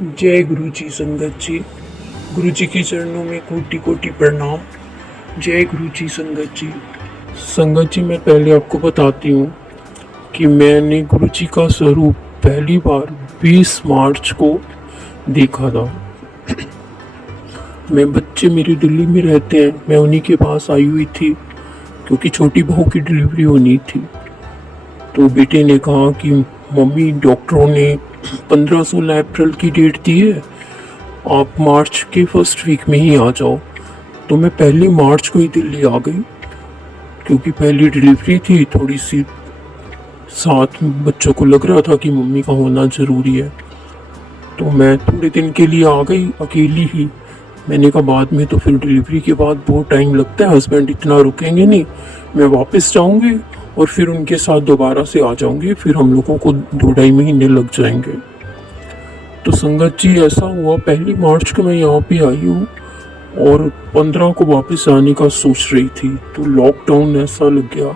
जय गुरु जी संगत जी। गुरु जी के चरणों में कोटि कोटि प्रणाम। जय गुरु जी संगत जी। संगत जी, मैं पहले आपको बताती हूँ कि मैंने गुरु जी का स्वरूप पहली बार 20 मार्च को देखा था। मैं बच्चे मेरी दिल्ली में रहते हैं, मैं उन्हीं के पास आई हुई थी क्योंकि छोटी बहू की डिलीवरी होनी थी। तो बेटे ने कहा कि मम्मी, डॉक्टरों ने 15-16 अप्रैल की डेट दी है, आप मार्च के फर्स्ट वीक में ही आ जाओ। तो मैं पहली मार्च को ही दिल्ली आ गई क्योंकि पहली डिलीवरी थी, थोड़ी सी साथ बच्चों को लग रहा था कि मम्मी का होना ज़रूरी है। तो मैं थोड़े दिन के लिए आ गई अकेली ही। मैंने कहा बाद में तो फिर डिलीवरी के बाद बहुत टाइम लगता है, हस्बैंड इतना रुकेंगे नहीं, मैं वापस जाऊंगी और फिर उनके साथ दोबारा से आ जाऊंगी, फिर हम लोगों को 2-2.5 महीने लग जाएंगे। तो संगत जी, ऐसा हुआ पहली मार्च को मैं यहाँ पे आई हूँ और 15 को वापस आने का सोच रही थी। तो लॉकडाउन ऐसा लग गया,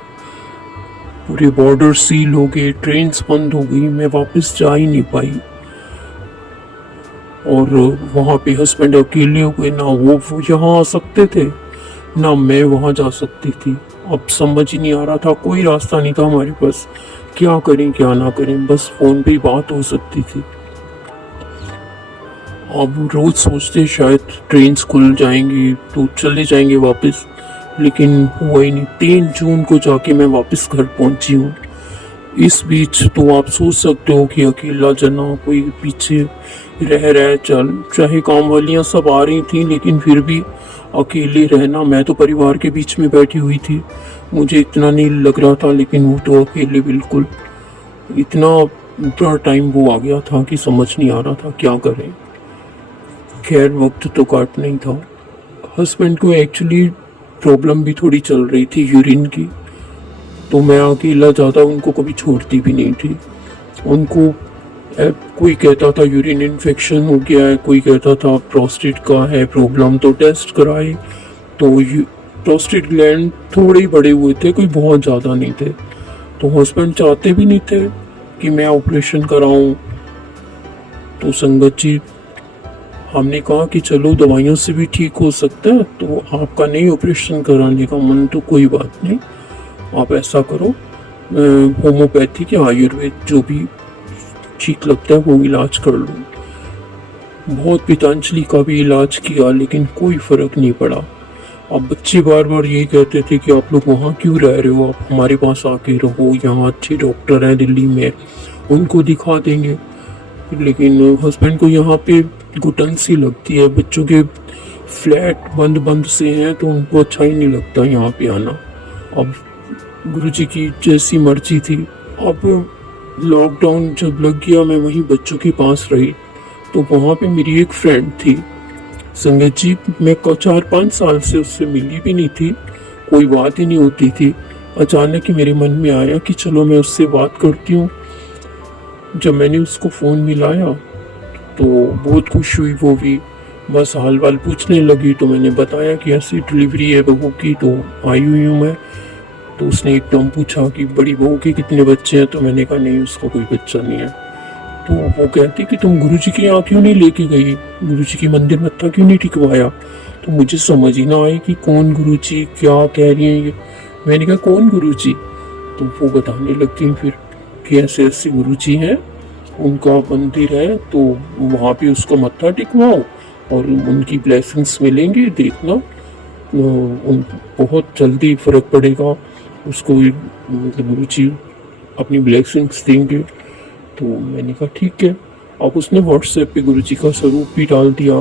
पूरे बॉर्डर सील हो गए, ट्रेन बंद हो गई, मैं वापस जा ही नहीं पाई। और वहाँ पे हस्बैंड अकेले हो गए, ना वो यहाँ आ सकते थे ना मैं वहाँ जा सकती थी। अब समझ ही नहीं आ रहा था, कोई रास्ता नहीं था हमारे पास, क्या करें क्या ना करें, बस फोन पे ही बात हो सकती थी। अब रोज सोचते शायद ट्रेन खुल जाएंगी तो चले जाएंगे वापस, लेकिन हुआ ही नहीं। 3 जून को जाके मैं वापस घर पहुंची हूँ। इस बीच तो आप सोच सकते हो कि अकेला जना, कोई पीछे रह रहा, चल चाहे काम वालियाँ सब आ रही थी लेकिन फिर भी अकेले रहना। मैं तो परिवार के बीच में बैठी हुई थी, मुझे इतना नहीं लग रहा था, लेकिन वो तो अकेले बिल्कुल। इतना बड़ा टाइम वो आ गया था कि समझ नहीं आ रहा था क्या करें। खैर, वक्त तो काटना ही था। हस्बैंड को एक्चुअली प्रॉब्लम भी थोड़ी चल रही थी यूरिन की, तो मैं अकेला ज़्यादा उनको कभी छोड़ती भी नहीं थी। उनको कोई कहता था यूरिन इन्फेक्शन हो गया है, कोई कहता था प्रोस्टेट का है प्रॉब्लम, तो टेस्ट कराए तो प्रोस्टेट ग्लैंड थोड़े ही बड़े हुए थे, कोई बहुत ज़्यादा नहीं थे। तो हस्बैंड चाहते भी नहीं थे कि मैं ऑपरेशन कराऊं। तो संगत जी, हमने कहा कि चलो दवाइयों से भी ठीक हो सकता है, तो आपका नहीं ऑपरेशन कराने का मन तो कोई बात नहीं, आप ऐसा करो, होम्योपैथिक या आयुर्वेद जो भी ठीक लगता है वो इलाज कर लो। बहुत पतंजलि का भी इलाज किया लेकिन कोई फर्क नहीं पड़ा। अब बच्चे बार बार यही कहते थे कि आप लोग वहाँ क्यों रह रहे हो, आप हमारे पास आके रहो, यहाँ अच्छे डॉक्टर हैं दिल्ली में, उनको दिखा देंगे। लेकिन हस्बैंड को यहाँ पे घुटन सी लगती है, बच्चों के फ्लैट बंद बंद से हैं तो उनको अच्छा ही नहीं लगता यहाँ पे आना। अब गुरुजी की जैसी मर्जी थी। अब लॉकडाउन जब लग गया, मैं वहीं बच्चों के पास रही। तो वहाँ पे मेरी एक फ्रेंड थी संगत जी, मैं 4-5 साल से उससे मिली भी नहीं थी, कोई बात ही नहीं होती थी। अचानक ही मेरे मन में आया कि चलो मैं उससे बात करती हूँ। जब मैंने उसको फ़ोन मिलाया तो बहुत खुश हुई वो भी, बस हाल वाल पूछने लगी। तो मैंने बताया कि ऐसी डिलीवरी है बहू की, तो आई हुई हूँ मैं। तो उसने एकदम पूछा कि बड़ी बहू के कितने बच्चे हैं, तो मैंने कहा नहीं, उसका कोई बच्चा नहीं है। तो वो कहती कि तुम गुरुजी के यहाँ क्यों नहीं लेके गई, गुरुजी के मंदिर मत्था क्यों नहीं टिकवाया। तो मुझे समझ ही ना आई कि कौन गुरुजी, क्या कह रही है ये। मैंने कहा कौन गुरुजी। तो वो बताने लगती फिर कि ऐसे ऐसे गुरुजी हैं, उनका मंदिर है, तो वहाँ पे उसका मत्था टिकवाओ और उनकी ब्लेसिंग्स मिलेंगे, देखना उन बहुत जल्दी फर्क पड़ेगा उसको, मतलब गुरुजी अपनी ब्लेसिंग्स देंगे। तो मैंने कहा ठीक है। अब उसने व्हाट्सएप पे गुरुजी का स्वरूप भी डाल दिया।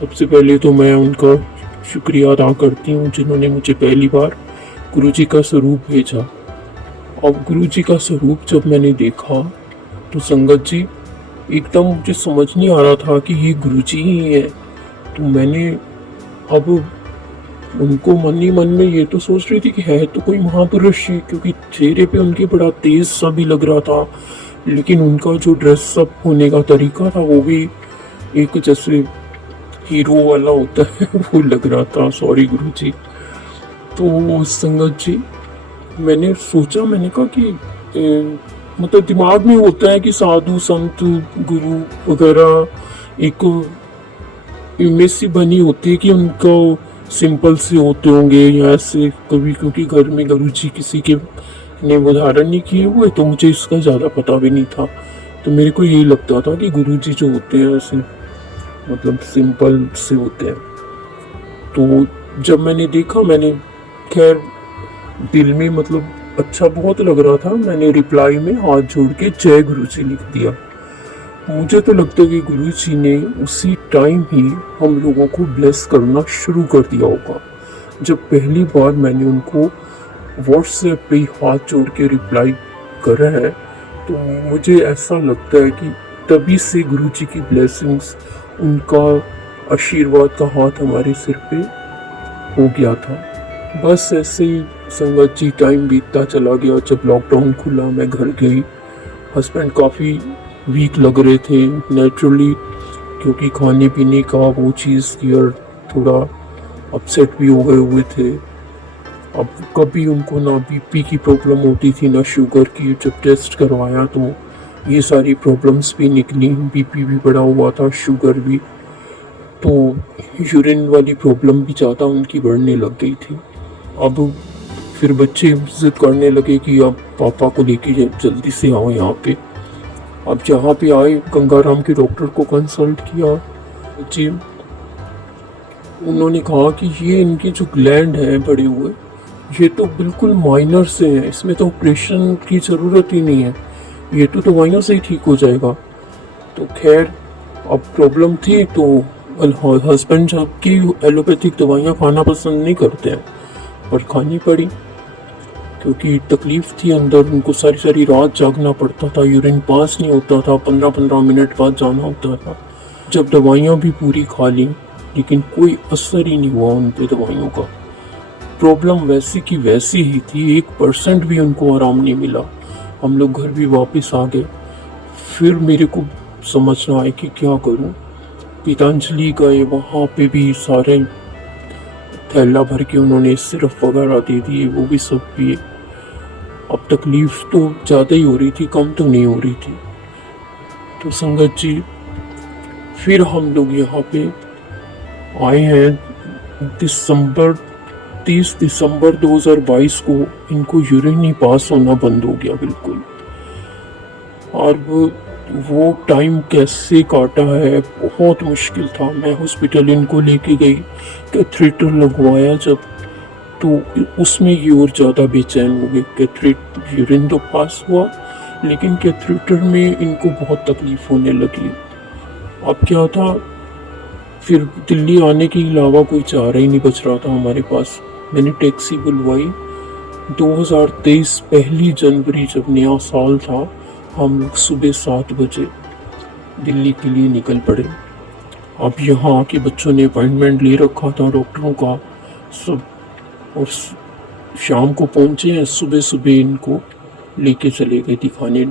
सबसे पहले तो मैं उनका शुक्रिया अदा करती हूँ जिन्होंने मुझे पहली बार गुरुजी का स्वरूप भेजा। अब गुरुजी का स्वरूप जब मैंने देखा तो संगत जी, एकदम मुझे समझ नहीं आ रहा था कि ये गुरुजी ही है। तो मैंने अब उनको मन ही मन में ये तो सोच रही थी कि है तो कोई महापुरुष ही, क्योंकि चेहरे पे उनके बड़ा तेज सा भी लग रहा था, लेकिन उनका जो ड्रेसअप होने का तरीका था वो भी एक जैसे हीरो वाला होता है वो लग रहा था। सॉरी गुरुजी। तो संगत जी, मैंने सोचा, मैंने कहा कि मतलब दिमाग में होता है कि साधु संत गुरु वगैरह एक इमेज सी बनी होती है कि उनको सिंपल से होते होंगे या ऐसे कभी, क्योंकि घर में गुरुजी किसी के ने उदाहरण नहीं किए हुए, तो मुझे इसका ज़्यादा पता भी नहीं था। तो मेरे को यही लगता था कि गुरुजी जो होते हैं ऐसे मतलब सिंपल से होते हैं। तो जब मैंने देखा, मैंने खैर दिल में मतलब अच्छा बहुत लग रहा था, मैंने रिप्लाई में हाथ जोड़ के जय गुरुजी लिख दिया। मुझे तो लगता है कि गुरुजी ने उसी टाइम ही हम लोगों को ब्लेस करना शुरू कर दिया होगा। जब पहली बार मैंने उनको व्हाट्सएप पे हाथ जोड़ के रिप्लाई करा है, तो मुझे ऐसा लगता है कि तभी से गुरुजी की ब्लेसिंग्स, उनका आशीर्वाद का हाथ हमारे सिर पे हो गया था। बस ऐसे ही संगत जी टाइम बीतता चला गया। जब लॉकडाउन खुला मैं घर गई। हस्बैंड काफ़ी वीक लग रहे थे नेचुरली, क्योंकि खाने पीने का वो चीज़ की, और थोड़ा अपसेट भी हो गए हुए थे। अब कभी उनको ना बीपी की प्रॉब्लम होती थी ना शुगर की। जब टेस्ट करवाया तो ये सारी प्रॉब्लम्स भी निकली, बीपी भी बढ़ा हुआ था, शुगर भी। तो यूरिन वाली प्रॉब्लम भी ज़्यादा उनकी बढ़ने लग गई थी। अब फिर बच्चे जिद करने लगे कि अब पापा को लेके जल्दी से आओ यहाँ पे। अब यहाँ पे आए, गंगाराम के डॉक्टर को कंसल्ट किया जी। उन्होंने कहा कि ये इनके जो ग्लैंड हैं बड़े हुए, ये तो बिल्कुल माइनर से हैं, इसमें तो ऑपरेशन की ज़रूरत ही नहीं है, ये तो दवाइयों से ही ठीक हो जाएगा। तो खैर अब प्रॉब्लम थी, तो हस्बैंड जबकि एलोपैथिक दवाइयाँ खाना पसंद नहीं करते हैं, पर खानी पड़ी क्योंकि तकलीफ थी अंदर। उनको सारी सारी रात जागना पड़ता था, यूरिन पास नहीं होता था, 15-15 मिनट बाद जाना होता था। जब दवाइयाँ भी पूरी खा ली, लेकिन कोई असर ही नहीं हुआ उन पे दवाइयों का। प्रॉब्लम वैसी की वैसी ही थी, 1% भी उनको आराम नहीं मिला। हम लोग घर भी वापस आ गए। फिर मेरे को समझना आया कि क्या करूं। पीतांजलि गए, वहाँ पे भी सारे थैला भर के उन्होंने सिरप वगैरह दे दिए, वो भी सब पिए। अब तकलीफ तो ज़्यादा ही हो रही थी, कम तो नहीं हो रही थी। तो संगत जी फिर हम लोग यहाँ पे आए हैं दिसंबर 30 दिसंबर 2022 को। इनको यूरिन ही पास होना बंद हो गया बिल्कुल। और वो टाइम कैसे काटा है, बहुत मुश्किल था। मैं हॉस्पिटल इनको लेके गई, कैथेटर लगवाया जब, तो उसमें ये और ज़्यादा बेचैन हो गए। कैथेटर यूरिन तो पास हुआ, लेकिन कैथेटर में इनको बहुत तकलीफ होने लगी। अब क्या था, फिर दिल्ली आने के अलावा कोई चारा ही नहीं बच रहा था हमारे पास। मैंने टैक्सी बुलवाई। 2023 पहली जनवरी जब नया साल था, हम लोग सुबह 7 बजे दिल्ली के लिए निकल पड़े। अब यहाँ आके बच्चों ने अपॉइंटमेंट ले रखा था डॉक्टरों का सब, और शाम को पहुँचे हैं। सुबह सुबह इनको लेके चले गए दिखाने,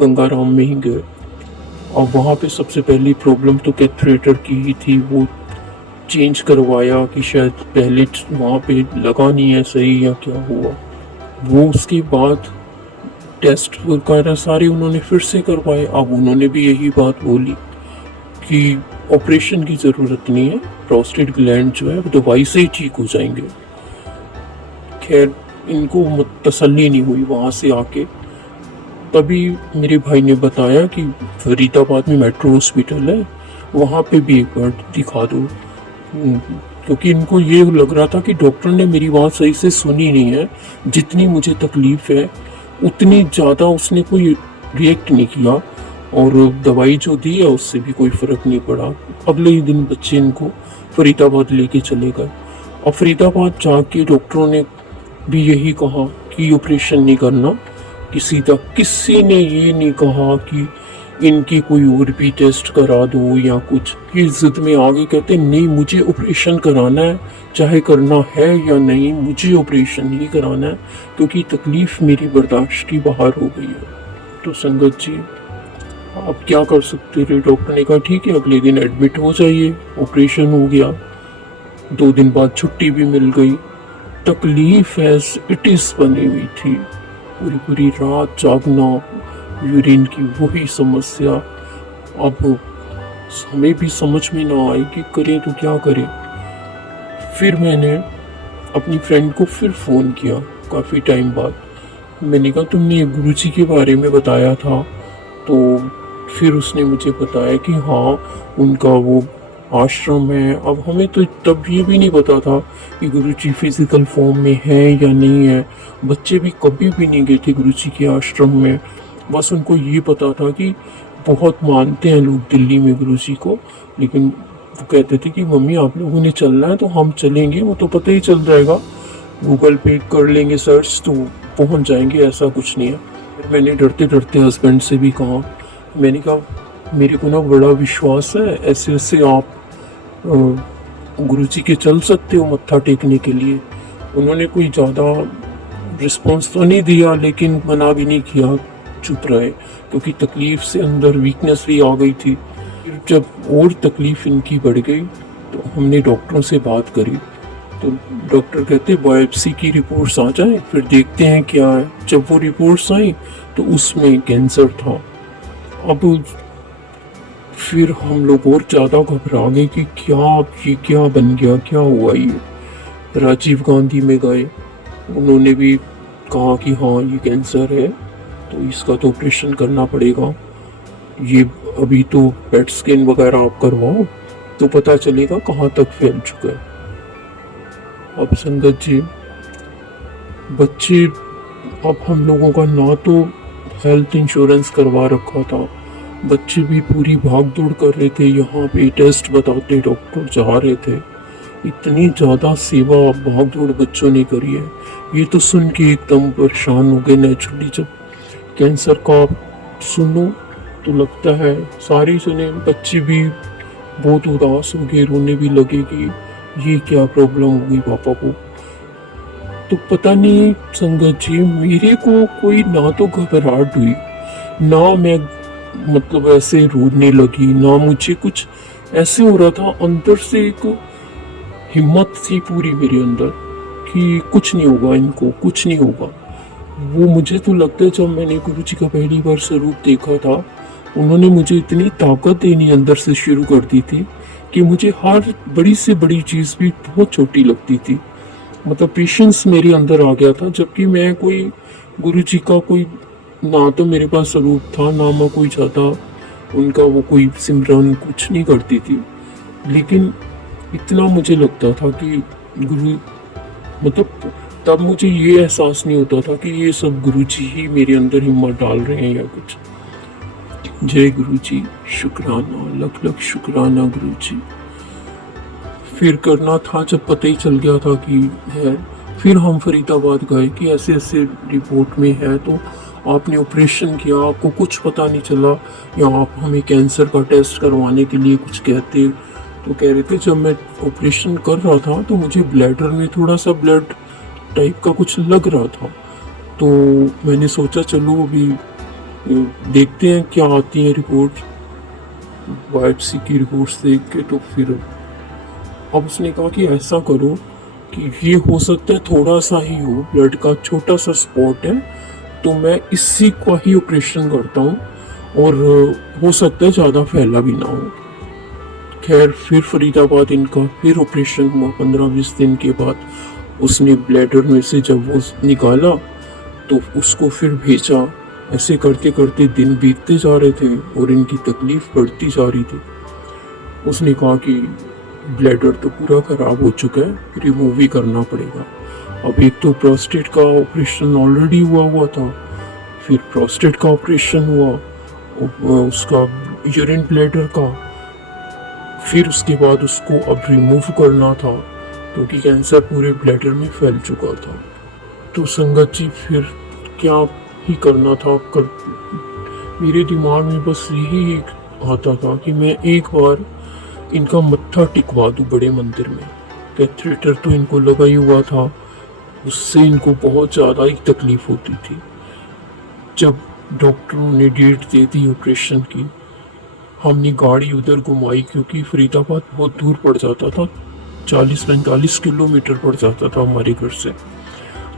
गंगाराम में ही गए। और वहाँ पे सबसे पहली प्रॉब्लम तो कैथेटर की ही थी। वो चेंज करवाया कि शायद पहले वहाँ पे लगा नहीं है सही या क्या हुआ। वो उसके बाद टेस्ट वगैरह सारे उन्होंने फिर से करवाए। अब उन्होंने भी यही बात बोली कि ऑपरेशन की ज़रूरत नहीं है, प्रोस्टेट ग्लैंड जो है वो दवाई से ही ठीक हो जाएंगे। खैर इनको तसल्ली नहीं हुई वहाँ से आके। तभी मेरे भाई ने बताया कि फरीदाबाद में मेट्रो हॉस्पिटल है, वहाँ पे भी एक बार दिखा दो। क्योंकि इनको ये लग रहा था कि डॉक्टर ने मेरी बात सही से सुनी नहीं है। जितनी मुझे तकलीफ है उतनी ज़्यादा उसने कोई रिएक्ट नहीं किया, और दवाई जो दी है उससे भी कोई फ़र्क नहीं पड़ा। अगले ही दिन बच्चे इनको फरीदाबाद लेके चले गए। और फरीदाबाद जाके डॉक्टरों ने भी यही कहा कि ऑपरेशन नहीं करना। किसी ने ये नहीं कहा कि इनकी कोई और भी टेस्ट करा दो या कुछ। ये जिद में आगे कहते नहीं, मुझे ऑपरेशन कराना है, चाहे करना है या नहीं, मुझे ऑपरेशन ही कराना है, क्योंकि तकलीफ मेरी बर्दाश्त की बाहर हो गई है। तो संगत जी आप क्या कर सकते थे। डॉक्टर ने कहा ठीक है, अगले दिन एडमिट हो जाइए। ऑपरेशन हो गया, 2 दिन बाद छुट्टी भी मिल गई। तकलीफ एज इट इज़ बनी हुई थी, पूरी पूरी रात जागना, यूरिन की वही समस्या। अब हमें भी समझ में ना आए कि करें तो क्या करें। फिर मैंने अपनी फ्रेंड को फिर फ़ोन किया काफ़ी टाइम बाद। मैंने कहा तुमने गुरुजी के बारे में बताया था, तो फिर उसने मुझे बताया कि हाँ उनका वो आश्रम है। अब हमें तो तब ये भी नहीं पता था कि गुरुजी फिजिकल फॉर्म में है या नहीं है। बच्चे भी कभी भी नहीं गए थे गुरुजी के आश्रम में। बस उनको ये पता था कि बहुत मानते हैं लोग दिल्ली में गुरुजी को, लेकिन वो कहते थे कि मम्मी आप लोगों ने चलना है तो हम चलेंगे, वो तो पता ही चल जाएगा, गूगल पे कर लेंगे सर्च तो पहुंच जाएंगे, ऐसा कुछ नहीं है। फिर मैंने डरते डरते हस्बैंड से भी कहा, मैंने कहा मेरे को ना बड़ा विश्वास है, ऐसे ऐसे आप गुरुजी के चल सकते हो मत्था टेकने के लिए। उन्होंने कोई ज़्यादा रिस्पॉन्स तो नहीं दिया, लेकिन मना भी नहीं किया, चुप रहे, क्योंकि तकलीफ से अंदर वीकनेस भी आ गई थी। फिर जब और तकलीफ इनकी बढ़ गई तो हमने डॉक्टरों से बात करी, तो डॉक्टर कहते बायोप्सी की रिपोर्ट्स आ जाए फिर देखते हैं क्या है। जब वो रिपोर्ट्स आई तो उसमें कैंसर था। अब फिर हम लोग और ज़्यादा घबरा गए कि ये क्या बन गया, क्या हुआ ये। राजीव गांधी में गए, उन्होंने भी कहा कि हाँ ये कैंसर है तो इसका तो ऑपरेशन करना पड़ेगा, ये अभी तो पेट स्कैन वगैरह आप करवाओ तो पता चलेगा कहाँ तक फैल चुका है। अब संगत जी, बच्चे, अब हम लोगों का ना तो हेल्थ इंश्योरेंस करवा रखा था, बच्चे भी पूरी भाग दौड़ कर रहे थे, यहाँ पे टेस्ट बताते डॉक्टर जा रहे थे, इतनी ज़्यादा सेवा भाग दौड़ बच्चों ने करी है। ये तो सुन के एकदम परेशान हो गए। नेचुरली जब कैंसर का सुनो तो लगता है सारी सुने, बच्चे भी बहुत उदास हो गए, रोने भी लगे कि ये क्या प्रॉब्लम हो गई पापा को। तो पता नहीं संगत जी, मेरे को कोई ना तो घबराहट हुई, ना मैं मतलब ऐसे रोने लगी, ना मुझे कुछ ऐसे हो रहा था। अंदर से एक हिम्मत थी पूरी मेरे अंदर कि कुछ नहीं होगा, इनको कुछ नहीं होगा। वो मुझे तो लगता है जब मैंने गुरुजी का पहली बार स्वरूप देखा था, उन्होंने मुझे इतनी ताकत देनी अंदर से शुरू कर दी थी कि मुझे हर बड़ी से बड़ी चीज़ भी बहुत छोटी लगती थी। मतलब पेशेंस मेरे अंदर आ गया था, जबकि मैं कोई गुरुजी का कोई ना तो मेरे पास स्वरूप था, ना मैं कोई ज़्यादा उनका वो कोई सिमरन कुछ नहीं करती थी। लेकिन इतना मुझे लगता था कि गुरु, मतलब तब मुझे ये एहसास नहीं होता था कि ये सब गुरुजी ही मेरे अंदर हिम्मत डाल रहे हैं या कुछ। जय गुरुजी, शुक्राना, लख लख शुक्राना गुरुजी। फिर करना था जब पता ही चल गया था कि है, फिर हम फरीदाबाद गए कि ऐसे ऐसे रिपोर्ट में है, तो आपने ऑपरेशन किया, आपको कुछ पता नहीं चला, या आप हमें कैंसर का टेस्ट करवाने के लिए कुछ कहते। तो कह रहे थे जब मैं ऑपरेशन कर रहा था तो मुझे ब्लैडर में थोड़ा सा ब्लड टाइप का कुछ लग रहा था। तो मैंने सोचा चलो अभी देखते हैं क्या आती है रिपोर्ट, बायोप्सी की रिपोर्ट्स देख के। तो फिर अब उसने कहा कि ऐसा करो कि ये हो सकता है थोड़ा सा ही हो, ब्लड का छोटा सा स्पॉट है, तो मैं इसी का ही ऑपरेशन करता हूँ, और हो सकता है ज़्यादा फैला भी ना हो। खैर फिर फरीदाबाद इनका फिर ऑपरेशन हुआ 15-20 दिन के बाद। उसने ब्लैडर में से जब वो निकाला तो उसको फिर भेजा। ऐसे करते करते दिन बीतते जा रहे थे और इनकी तकलीफ बढ़ती जा रही थी। उसने कहा कि ब्लैडर तो पूरा खराब हो चुका है, रिमूव ही करना पड़ेगा। अब एक तो प्रोस्टेट का ऑपरेशन ऑलरेडी हुआ था, फिर प्रोस्टेट का ऑपरेशन हुआ, उसका यूरिन ब्लैडर का, फिर उसके बाद उसको अब रिमूव करना था क्योंकि कैंसर पूरे ब्लैडर में फैल चुका था। तो संगत जी फिर क्या ही करना था मेरे दिमाग में बस यही आता था कि मैं एक बार इनका मत्था टिकवा दूं बड़े मंदिर में। कैथेटर तो इनको लगा ही हुआ था, उससे इनको बहुत ज़्यादा ही तकलीफ होती थी। जब डॉक्टरों ने डेट दे दी ऑपरेशन की, हमने गाड़ी उधर घुमाई क्योंकि फरीदाबाद बहुत दूर पड़ जाता था, 40-45 किलोमीटर पड़ जाता था हमारे घर से।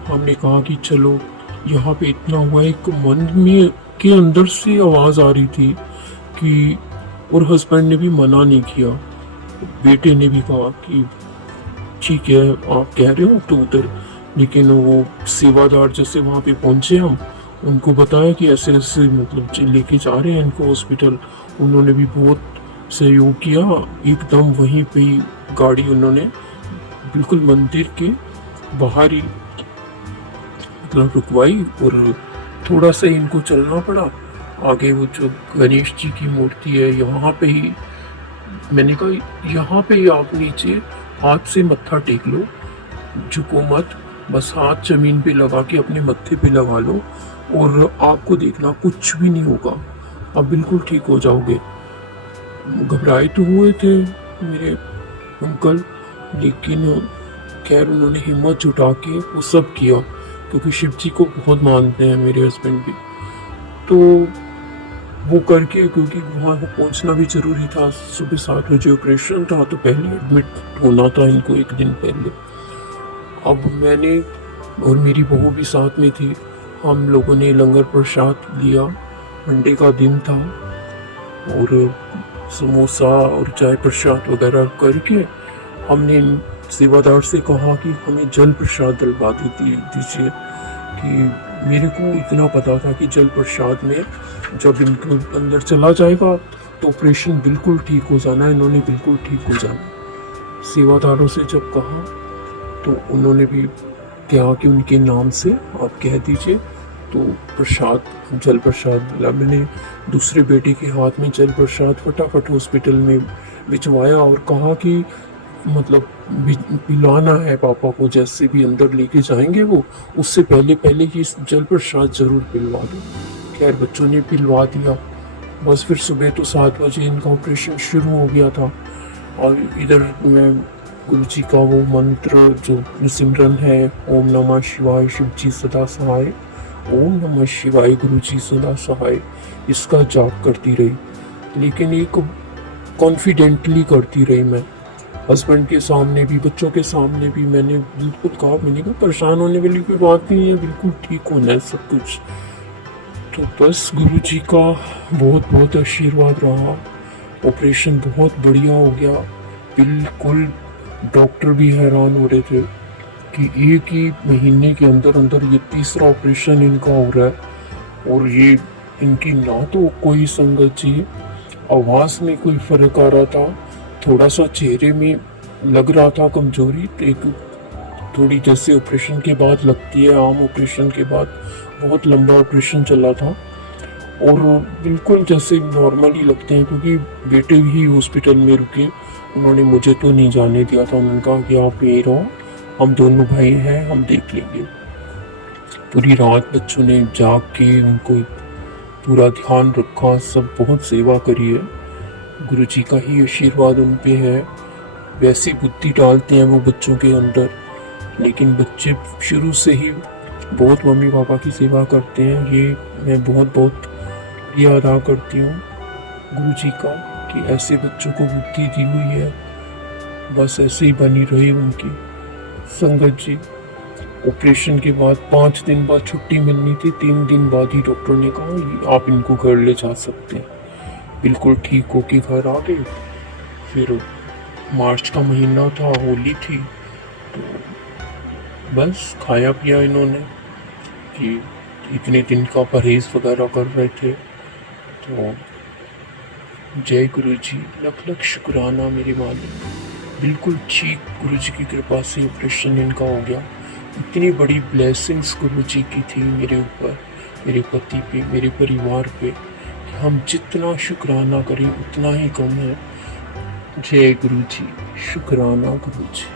हमने कहा कि चलो यहाँ पे इतना हुआ, एक मन में के अंदर से आवाज़ आ रही थी कि और हस्बैंड ने भी मना नहीं किया। बेटे ने भी कहा कि ठीक है आप कह रहे हो तो उधर, लेकिन वो सेवादार जैसे वहाँ पे पहुंचे हम, उनको बताया कि ऐसे ऐसे मतलब लेके जा रहे हैं इनको हॉस्पिटल। उन्होंने भी बहुत सहयोग किया। एकदम वहीं पे ही गाड़ी उन्होंने बिल्कुल मंदिर के बाहर ही मतलब रुकवाई, और थोड़ा सा इनको चलना पड़ा आगे। वो जो गणेश जी की मूर्ति है यहाँ पे ही, मैंने कहा यहाँ पे ही आप नीचे हाथ से मत्था टेक लो, झुको मत, बस हाथ जमीन पे लगा के अपने मत्थे पे लगा लो और आपको देखना कुछ भी नहीं होगा, आप बिल्कुल ठीक हो जाओगे। घबराए तो हुए थे मेरे अंकल, लेकिन खैर उन्होंने हिम्मत जुटा के वो सब किया, क्योंकि शिव जी को बहुत मानते हैं मेरे हस्बैंड भी। तो वो करके, क्योंकि वहाँ को पहुँचना भी ज़रूरी था, सुबह 7 बजे ऑपरेशन था, तो पहले एडमिट होना था इनको एक दिन पहले। अब मैंने और मेरी बहू भी साथ में थी, हम लोगों ने लंगर प्रसाद लिया, मंडे का दिन था, और समोसा और चाय प्रसाद वगैरह करके हमने सेवादार से कहा कि हमें जल प्रसाद दिलवा दीजिए, कि मेरे को इतना पता था कि जल प्रसाद में जब इनको अंदर चला जाएगा तो ऑपरेशन बिल्कुल ठीक हो जाना है, इन्होंने बिल्कुल ठीक हो जाना। सेवादारों से जब कहा तो उन्होंने भी कहा कि उनके नाम से आप कह दीजिए, तो प्रसाद, जल प्रसाद मिला। मैंने दूसरे बेटे के हाथ में जल प्रसाद फटाफट हॉस्पिटल में भिजवाया और कहा कि मतलब पिलाना है पापा को, जैसे भी अंदर लेके जाएंगे वो, उससे पहले पहले ही जल प्रसाद जरूर पिलवा दो। खैर बच्चों ने पिलवा दिया। बस फिर सुबह तो 7 बजे इनका ऑपरेशन शुरू हो गया था, और इधर मैं गुरु जी का वो मंत्र जो सिमरन है, ओम नमः शिवाय शिव जी सदा सहाय, ओम नमः शिवाय गुरु जी सदा सहाय, इसका जाप करती रही। लेकिन एक कॉन्फिडेंटली करती रही मैं, हस्बैंड के सामने भी, बच्चों के सामने भी। मैंने बिल्कुल कहा, मैंने कहा परेशान होने वाली कोई बात नहीं है, बिल्कुल ठीक होना है सब कुछ। तो बस गुरु जी का बहुत बहुत आशीर्वाद रहा, ऑपरेशन बहुत बढ़िया हो गया। बिल्कुल डॉक्टर भी हैरान हो रहे थे कि एक ही महीने के अंदर अंदर ये तीसरा ऑपरेशन इनका हो रहा है, और ये इनकी ना तो कोई संगत जी, आवाज़ में कोई फर्क आ रहा था, थोड़ा सा चेहरे में लग रहा था कमजोरी, एक थोड़ी जैसे ऑपरेशन के बाद लगती है, आम ऑपरेशन के बाद। बहुत लंबा ऑपरेशन चला था, और बिल्कुल जैसे नॉर्मल ही लगते हैं, क्योंकि बेटे भी हॉस्पिटल में रुके, उन्होंने मुझे तो नहीं जाने दिया था। उन्होंने कहा कि आप यहीं रहो, हम दोनों भाई हैं, हम देख लेंगे। पूरी रात बच्चों ने जाग के उनको पूरा ध्यान रखा, सब बहुत सेवा करी है। गुरु जी का ही आशीर्वाद उन पे है। वैसी बुद्धि डालते हैं वो बच्चों के अंदर, लेकिन बच्चे शुरू से ही बहुत मम्मी पापा की सेवा करते हैं। ये मैं बहुत बहुत ये अदा करती हूँ गुरु जी का, कि ऐसे बच्चों को बुद्धि दी हुई है, बस ऐसे ही बनी रही उनकी संगत जी। ऑपरेशन के बाद 5 दिन बाद छुट्टी मिलनी थी, 3 दिन बाद ही डॉक्टर ने कहा आप इनको घर ले जा सकते हैं। बिल्कुल ठीक होके घर आ गए। फिर मार्च का महीना था, होली थी, तो बस खाया पिया इन्होंने, कि इतने दिन का परहेज वगैरह कर रहे थे। तो जय गुरु जी, लख लख शुक्राना मेरे मालिक, बिल्कुल ठीक गुरु जी की कृपा से ऑपरेशन इनका हो गया। इतनी बड़ी ब्लेसिंग्स गुरु जी की थी मेरे ऊपर, मेरे पति पे, मेरे परिवार पे, कि हम जितना शुक्राना करें उतना ही कम है। जय गुरु जी, शुक्राना गुरु जी।